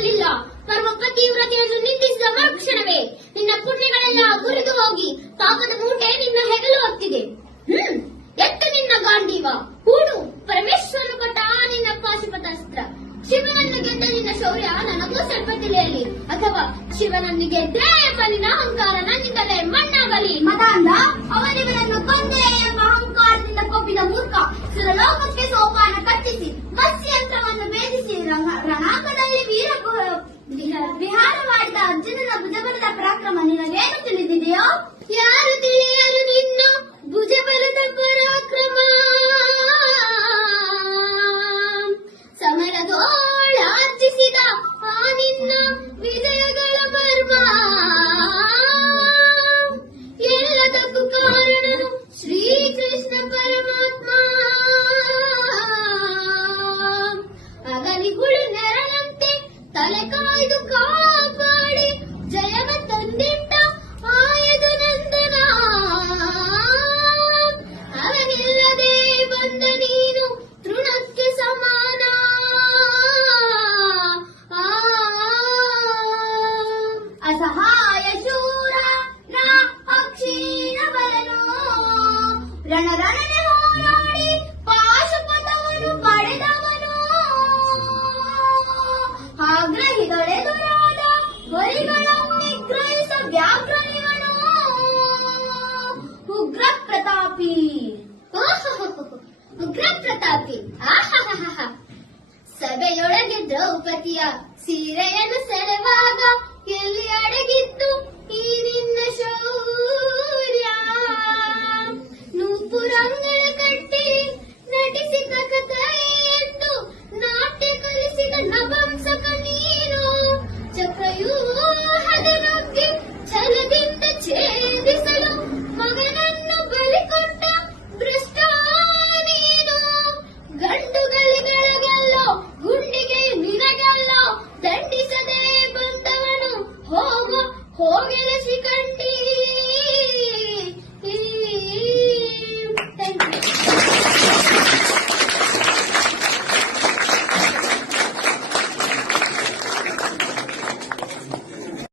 ಮಾಡಲಿಲ್ಲ ಪರಮ ತೀವ್ರತೆಯನ್ನು ನಿಂದಿಸಿದ ಮರುಕ್ಷಣವೇ. ನಿನ್ನ ಪುಣ್ಯಗಳೆಲ್ಲ ಗುರಿದು ಹೋಗಿ ಪಾಪದ ಮೂಟೆ ನಿನ್ನ ಹೆಗಲು ಹೊತ್ತಿದೆ. ಹ್ಮ್, ಎತ್ತ ನಿನ್ನ ಗಾಂಧೀವ ಹೂಡು, ಪರಮೇಶ್ವರನು ಕೊಟ್ಟ ಆ ನಿನ್ನ ಪಾಶುಪತಾಸ್ತ್ರ ಶಿವನನ್ನು ಗೆದ್ದ ನಿನ್ನ ಶೌರ್ಯ ನನಗೂ ಸ್ವಲ್ಪ ತಿಳಿಯಲಿ. ಅಥವಾ ಶಿವನನ್ನು ಗೆದ್ದೆ ಎಂಬ ನಿನ್ನ ಅಹಂಕಾರ ನನ್ನಿಂದಲೇ ಮಣ್ಣಾಗಲಿ. ಮದಾಂಧ, ಅವನಿವನನ್ನು ಕೊಂದೆ ಎಂಬ ಅಹಂಕಾರದಿಂದ ಕೊಬ್ಬಿದ ಮೂರ್ಖ. ಸುರಲೋಕಕ್ಕೆ ಸೋಪಾನ ಕಟ್ಟಿಸಿ ಮತ್ಸ್ಯಂತ್ರವನ್ನು ಭೇದಿಸಿ ವಿಹ- ವಿಹಾರ ಮಾಡಿದ ಅರ್ಜುನನ ಭುಜಬಲದ ಪರಾಕ್ರಮ ನಿನಗೇನು ತಿಳಿದಿದೆಯೋ ಯಾರು ತಿಳಿಯಲು ನಿನ್ನ ಭುಜಬಲದ ಪರಾಕ್ರಮ ಸಮರದೋಳಾರ್ಜಿಸಿದ ಆ ನಿನ್ನ ವಿಜಯಗಳ ಮರ್ಮ ಎಲ್ಲದಕ್ಕೂ ಕಾರಣನು ಶ್ರೀಕೃಷ್ಣ ಪರಮಾತ್ಮ ಅಗಲಿಗುಳು ನೆರಳಂತೆ ತಲೆ ಕಾಯ್ದು ಪ್ರತಾಪಿ ಸಭೆಯೊಳಗೆ ದ್ರೌಪದಿಯ ಸೀರೆಯನ್ನು ಸೆಳೆವಾಗ ಎಲ್ಲಿ ಅಡಗಿತ್ತು? ಈ ನಿನ್ನ ಶೌರ್ಯ. ನೂಪುರಂಗಳ ಕಟ್ಟಿ ನಟಿಸಿ ಕಥೆ होगी श्रीकंठी